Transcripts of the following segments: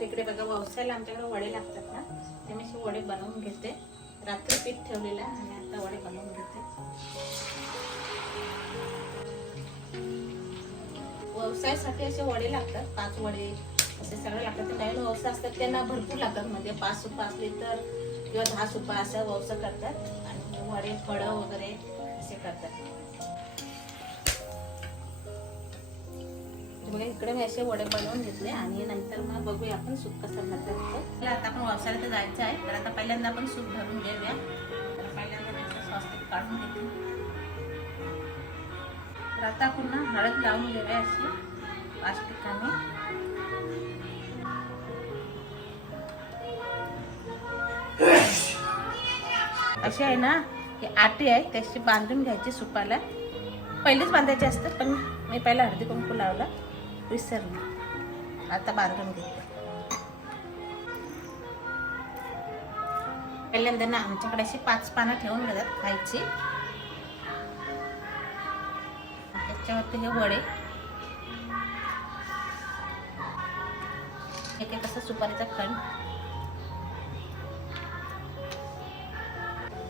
तर इकडे बघा व्यवसायाला आमच्याकडे वडे लागतात ना ते मी असे वडे बनवून घेते. रात्री पीठ ठेवलेलं आणि आता वडे बनवून घेते. व्यवसायासाठी असे वडे लागतात पाच वडे असे सगळे लागतात. ते नवीन व्यवसाय असतात त्यांना भरपूर लागतात म्हणजे पाच सुपा असली तर किंवा दहा सुपा असा व्यवसाय करतात. आणि वडे फळं वगैरे असे करतात. बघा इकडे मी असे वडे बनवून घेतले आणि नंतर मग बघूया आपण सूप कसं भरतात आता आपण व्यवसायाला तर जायचं आहे तर आता पहिल्यांदा आपण सूप भरून घेऊया. तर पहिल्यांदा त्याचं काढून घेते. तर आता आपण ना हळद लावून घेऊया अशी पाच ठिकाणी अशी आहे ना हे आटी आहे त्याची बांधून घ्यायची सुपाला. पहिलेच बांधायचे असतात पण मी पहिला हळदी कुंकू लावला. विसरलं. आता बांधून घेते पहिल्यांदा ना आमच्याकडे अशी पाच पानं ठेवून घेतात खायची. त्याच्यावरती हे वडे. एक एक असं सुपारीचा खंड.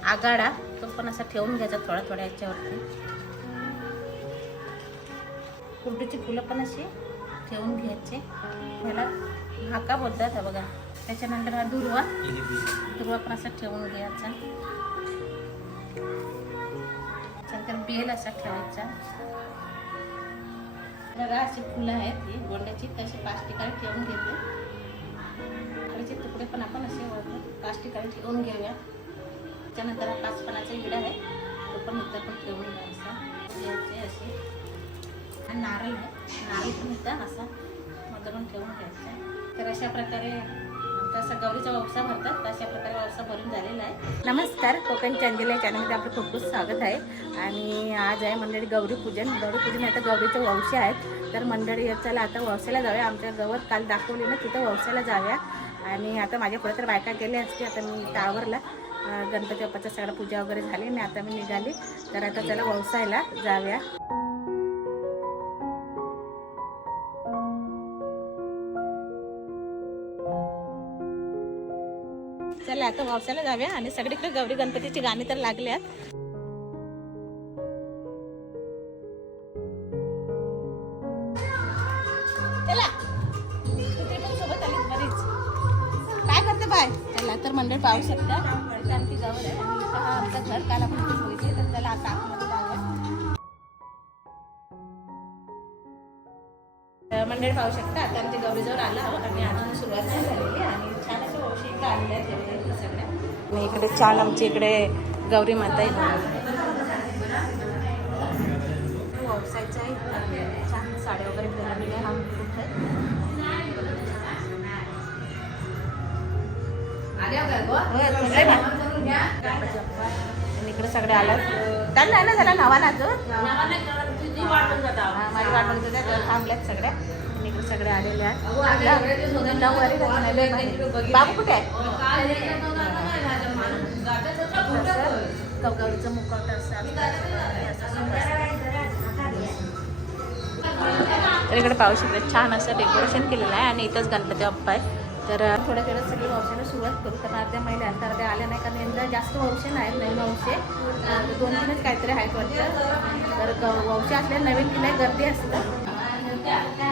आगाडा तो पण असा ठेवून घ्यायचा थोड्या थोड्या याच्यावरती. कुरडीची फुलं पण अशी ठेवून घ्यायचे. ह्याला हाका बोलतात हा बघा. त्याच्यानंतर हा दुर्वा. दुर्वा पण असा ठेवून घ्यायचा. त्यानंतर बेल असा ठेवायचा. बघा अशी फुलं आहेत ही गोंड्याची तशी पाच ठेवून घेते. त्याचे तुकडे पण आपण असे वरती ठेवून घेऊया त्याच्यानंतर हा पाचपणाचा पानाचा विडा आहे. तो पण इथं पण ठेवून घ्यायचा. घ्यायचे असे. आणि नारळ नारळ पण इथं असा. मध्ये ठेवून घ्यायचा. तर अशा प्रकारे आमचा गौरीचा व्यवसाय भरतात. तर प्रकारे भरून झालेला आहे. नमस्कार. कोकण चंदेला चॅनलमध्ये आपलं खूप खूप स्वागत आहे. आणि आज आहे मंडळी गौरी पूजन. गौरी पूजन आता गौरीचे वंश आहेत. तर मंडळी चला आता वंशाला जाऊया. आमच्या गवत काल दाखवली ना तिथं वंशाला जाऊया. आणि आता माझ्या पुढे तर बायका गेल्या असते आता मी टावरला गणपती बाप्पाचं सगळा पूजा वगैरे झाली. आणि आता मी निघाली. तर आता त्याला व्यवसायाला जाऊया. आता व्यवसायाला जाऊया आणि सगळीकडे गौरी गणपतीची गाणी तर लागल्यात. चला. पण सोबत काय बाय? चला तर मंडळ पाहू शकता. इथं आमची जवळ आहे. आमचं घर काल आपण तर चला आता मंडळ पाहू शकता. आता आमच्या गौरीजवळ आलो आहोत. आणि अजून सुरुवात नाही झालेली आणि छान अशा औषध इकडे आलेल्या आहेत जेवढ्या सगळ्या आणि इकडे छान आमच्या इकडे गौरी माता आहे व्यवसायचं आहे छान साड्या वगैरे फिरवलेल्या हा मुकुट आहे. होय, सगळे आणि इकडे सगळे आलं काल नाही ना झाला नवा ना अजून हा, माझी वाट बघत होत्या तर थांबल्यात सगळ्या. इकडे सगळे आलेले आहेत. बाबू कुठे आहे? गौरीचं मुखवट असं तर इकडे पाहू शकतो छान असं डेकोरेशन केलेलं आहे आणि इथंच गणपती बाप्पा आहे. तर थोड्या थोड्या सगळी वंशाला सुरुवात करू. कारण अर्ध्या महिला आहेत अर्ध्या आल्या नाही कारण यंदा जास्त वंश नाहीत नवीन वंशे दोन तीनच काहीतरी आहेत वाटतं. तर ग- वंश असल्या नवीन तिला गर्दी असतं.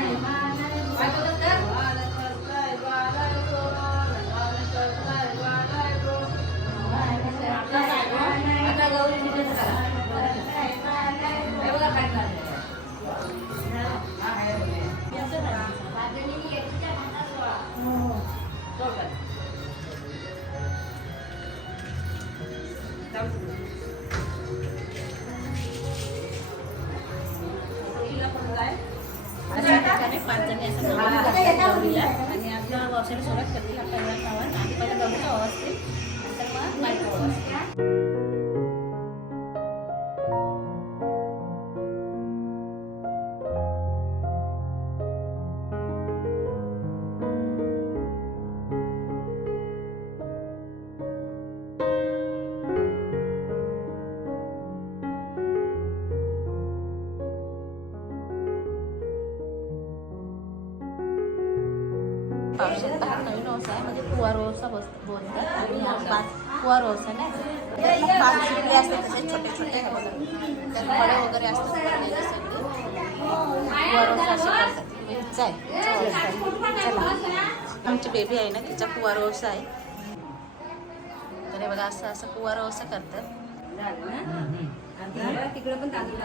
आणि आपल्या करते सुरुवात करतील आपल्या नावात? आणि पहिला गौरीचा वाव असते नंतर मग बायका नवीन व्यवसाय आहे. म्हणजे बस बोलतात. हा नाही. त्यात पाच शिकले असतात तसे छोटे छोटे हे फळे वगैरे असतात. असे करतात चला. आमची बेबी आहे ना तिचा कुवार व्यवसाय आहे. तर बघा असं असं कुवार व्यवसाय करतात. तिकडे पण तांदूळ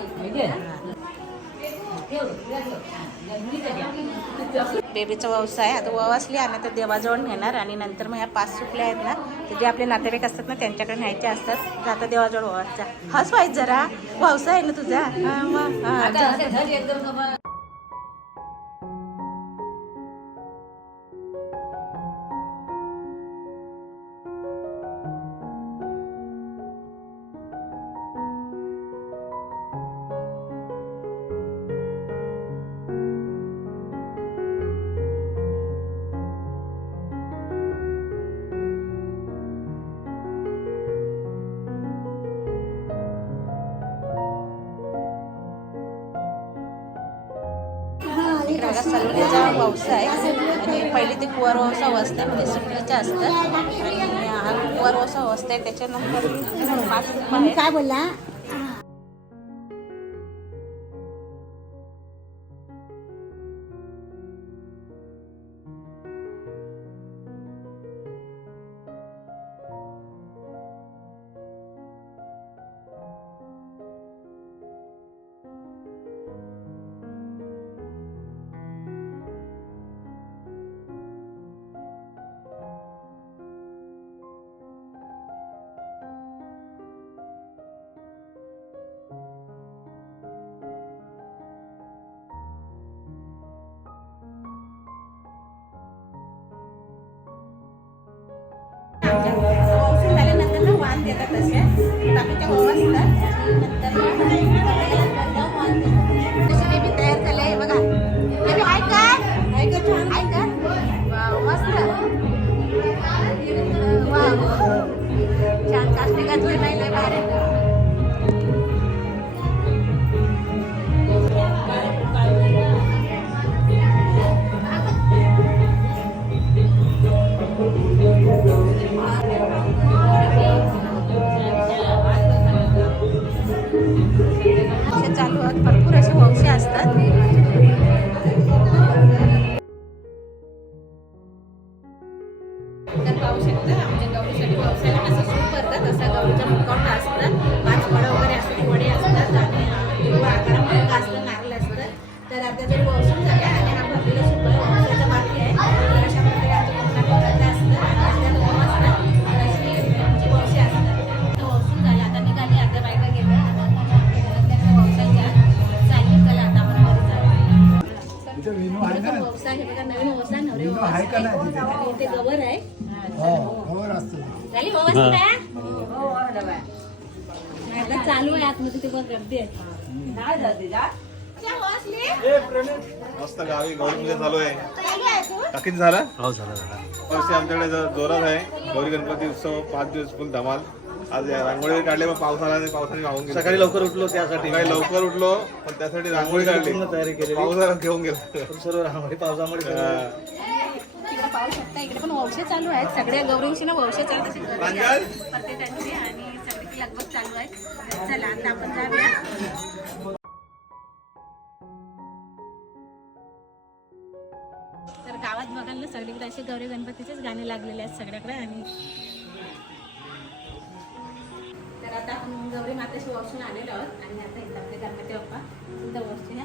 बेबीचा व्यवसाय आता ववासली आणि तर देवाजवळ नेणार आणि नंतर मग ह्या पाच सुकल्या आहेत ना तर जे आपले नातेवाईक असतात ना त्यांच्याकडे न्यायचे असतात. जाता देवाजवळ ववासचा हस पाहिजे जरा. व्यवसाय आहे ना तुझा? मग, हा, जा. इकडे बघा आणि पहिले ते कुवार व्यवसाय असते म्हणजे सुकलीचे असतात आणि हा कुवार व्यवसाय असते त्याच्यानंतर पाच काय बोला तसे. देतात तसे बाकीच्या वसतात नंतर भरपूर झाली व्यवस्थित आहे आता चालू आहे आतमध्ये ते बघ गर्दी आहे मस्त गावी गौरी चालू आहे. टाकीत झाला? हो झालं झालं. वर्षी आमच्याकडे जर जोरात आहे. गौरी गणपती उत्सव पाच दिवस फुल धमाल. आज रांगोळी काढली पण पावसाला आणि पावसाने वाहून गेली. सकाळी लवकर उठलो त्यासाठी. सकाळी लवकर उठलो पण त्यासाठी रांगोळी काढली. तयारी केलेली. पावसाला घेऊन गेला. पण सर्व रांगोळी पावसामुळे हा. पाहू शकता. इकडे पण वंश चालू आहेत. सगळ्या गौरींची ना वंश चालू तशी गर्दी? आहे आणि सगळी लगबग चालू आहे चला आता आपण जाऊया. तर गावात बघाल ना सगळीकडे असे गौरी गणपतीचेच गाणे लागलेले आहेत सगळ्याकडे आणि तर आता आपण गौरी माताशी वॉशून आलेलो आहोत. आणि आता इथं आपले गणपती बाप्पा सुंदर वॉशून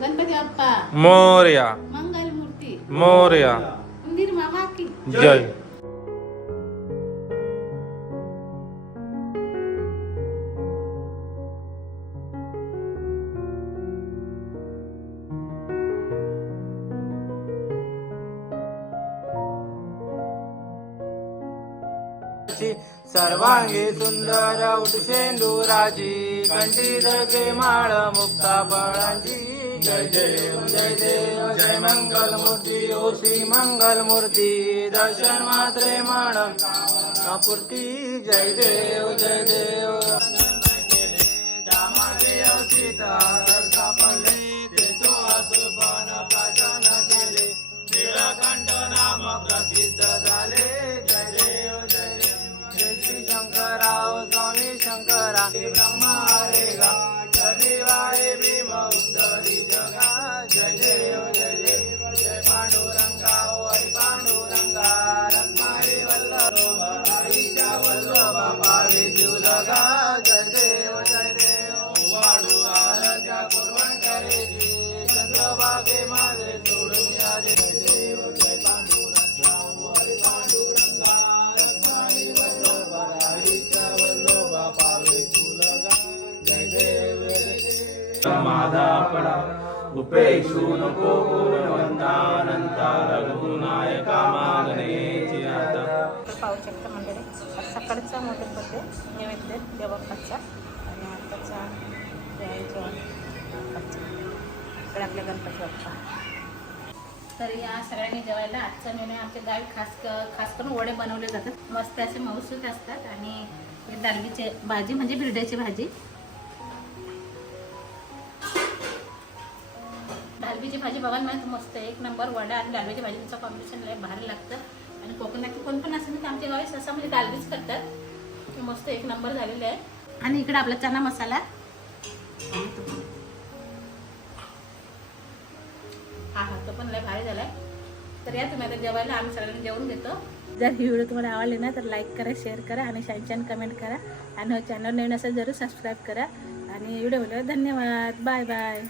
गणपती बाप्पा. मोर्या. मंगल मूर्ती मोर्या. उंदीर मामा की. जय. सर्वांगी सुंदर उठशेंदुराजी कंठी धगे माळ मुक्ता फळांची. जय देव जय देव जय मंगल मूर्ती ओ श्री मंगल मूर्ती दर्शन मात्रे मानव कापूर्ती जय देव जय देव. सीता वल्लभा पावे जीव लगा जय देव जय देव वाढू आराध्या कुर्बान करेची चंद्रभागे माझे सोडून या जय देव जय पांडुरंगा हरी पांडुरंगा रत्नारी वल्लभा आईच्या वल्लभा पावे जीव लगा जय देव जय पडा उपेक्षू नको गुणवंतानंता रघुनायका मा सकाळचा मोदक होते नैवेद्य देवबाप्पाचा आणि आताचा इकडे आपल्या गणपती बाप्पा. तर या सगळ्यांनी जेवायला. आजचा मेनू आमच्या गावी खास खास करून वडे बनवले जातात. मस्त असे मऊसूत असतात आणि हे दालगीचे भाजी म्हणजे बिरड्याची भाजी. डालबीची भाजी बघायला मिळत मस्त एक नंबर वडा आणि डालबीची भाजीचं कॉम्बिनेशन लय भारी लागतं. आणि कोकणात कोण पण असं तर आमच्या गावी सहसा म्हणजे गालबीच म्हणजे करतात. मस्त एक नंबर झालेलं आहे आणि इकडे आपला चना मसाला. हा हा तो पण लय भारी झालाय. तर या तुम्ही आता जेवायला आम्ही सगळ्यांनी जेवून घेतो जर ही व्हिडिओ तुम्हाला आवडली ना तर लाईक करा शेअर करा आणि छान छान कमेंट करा. आणि हो, चॅनल नवीन असेल जरूर सबस्क्राईब करा. आणि व्हिडिओ धन्यवाद. Bye bye